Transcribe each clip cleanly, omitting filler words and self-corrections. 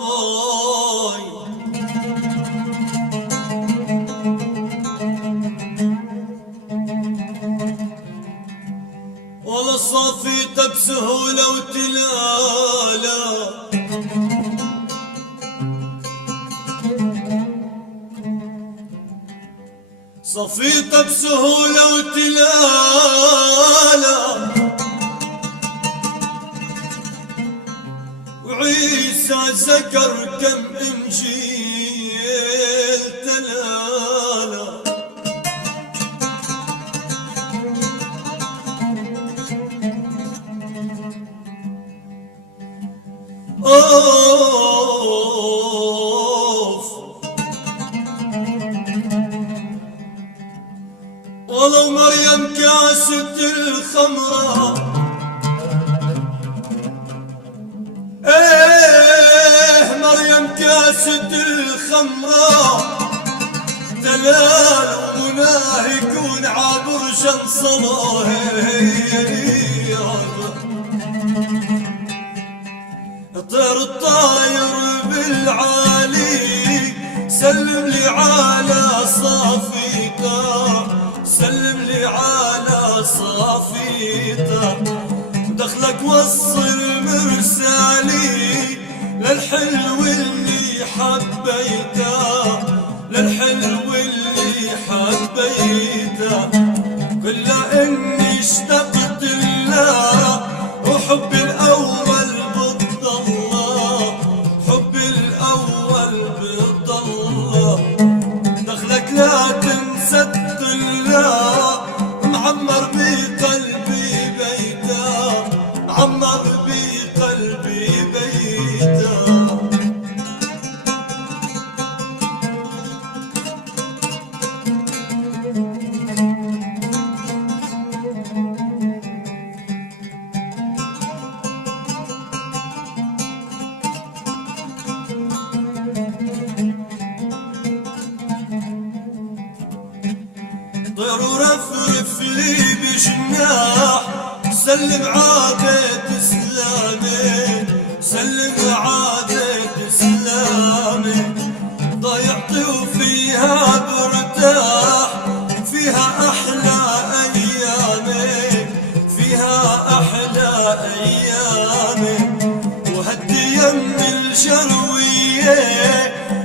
والله صافيته بسهولة وتلالا، صفيته بسهولة وتلالا، وعيسى ذكر كم انجيل تلالا. اوف والله مريم كاسة الخمرة، ايه مريم كاسة الخمرة، دلال ومناه يكون عابر شنصله. طير الطاير بالعالي سلم لي على صافيته، سلم لي على صافيته، دخلك وصل مرسالي للحلو اللي حبيته، للحلو اللي حبيته، كل اني اشتقت له وحبي الاول ضد الله، حبي الاول ضد الله، دخلك لا تنسى الله، معمر بقلبي بيته، معمر بقلبي بيته. طير ورفرف لي بجناح، سلم عادة اسلامي، سلم عادة اسلامي، ضيعتي وفيها برتاح، فيها احلى ايامي، فيها احلى ايامي، وهدي يم الجروية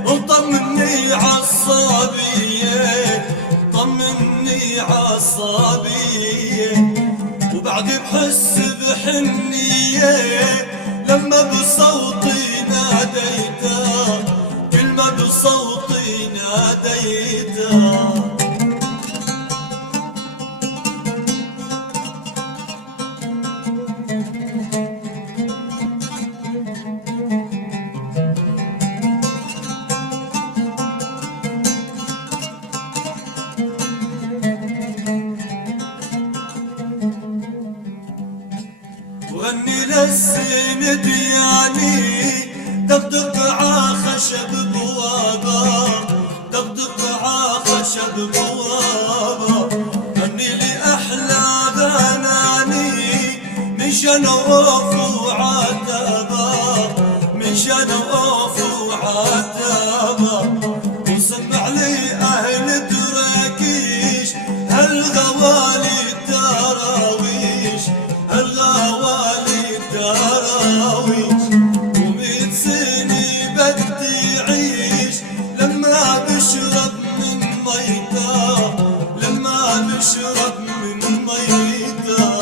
وطمني عالصابية، طمني عالصابية، وبعد بحس بحنية لما بصوتي ناديته، كلمة بصوتي ناديته. وغني للزين دياني، دقدق عخشب بوابه، دقدق عخشب بوابه، غني لي احلى غناني مشان اوف وعتابه، مشان اوف وعتابه، وسمع لي اهل تراكيش هالغوالي التراويش، هالغوالي التراويش، وميت سني بدي عيش لما بشرب من ميته، لما بشرب من ميته.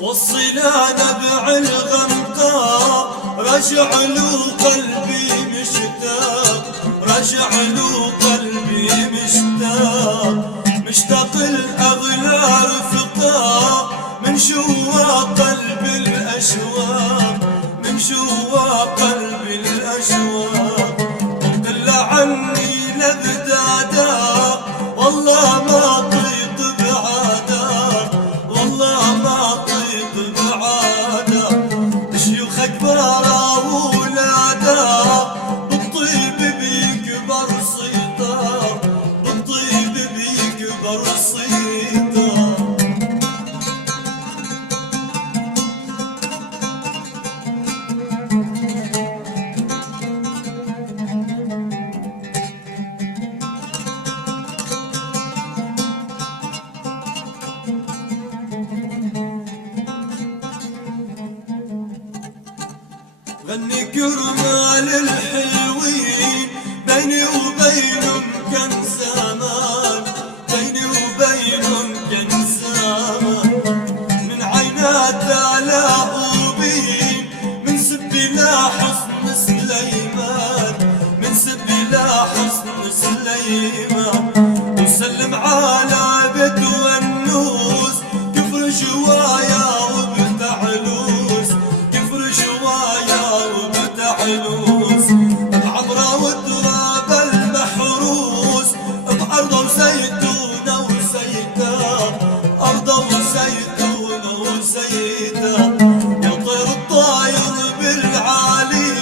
وصلنا نبع الغمطاء، رجع له قلبي مشتاق، رجع له قلبي مشتاق، مشتاق الأغلى رفقا من جوا قلب الأشواق، من جوا قلب الأشواق، وقل عني لبدادا والله ما طيق بعادا، والله ما طيق كرمال الحلوين بيني وبينهم كان زمان، بيني وبينهم كان زمان. من عينات لاقوبين من سبي لا حسن سليمان، من سبي لا حسن سليمان. وسلم على بيت والنوس كفر جوايا وبتعلوس، كفر جوايا وبتعلوس. العمرة والتراب المحروس بأرضه وزيتونة وزيتان، أرضه وزيتونة وزيتان. يا طير الطاير بالعالي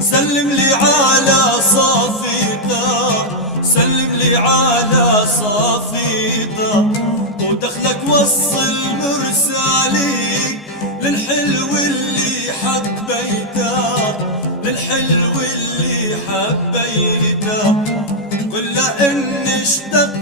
سلم لي على صافيته، سلم لي على صافيته. ودخلك وصل مرسالي للحلو اللي حبيته، للحلو اللي حبيته. قل له اني اشتقت